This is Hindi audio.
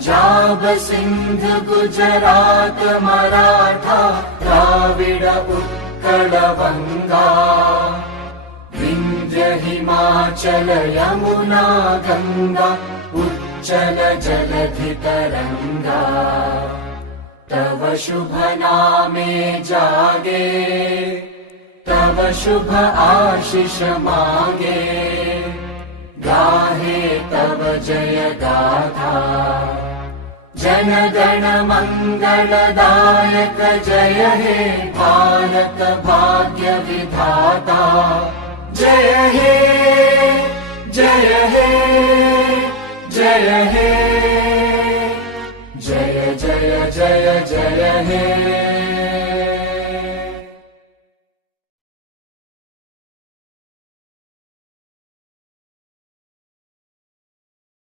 पंजाब सिंध गुजरात मराठा द्राविड उत्कल बंगा विंध्य हिमाचल यमुना गंगा उच्चल जलधि तरंगा तव शुभ नामे जागे तव शुभ आशीष मांगे गाहे तव जय गाथा जन गण मंगलदायक जय हे भारत भाग्य विधाता जय हे जय हे जय हे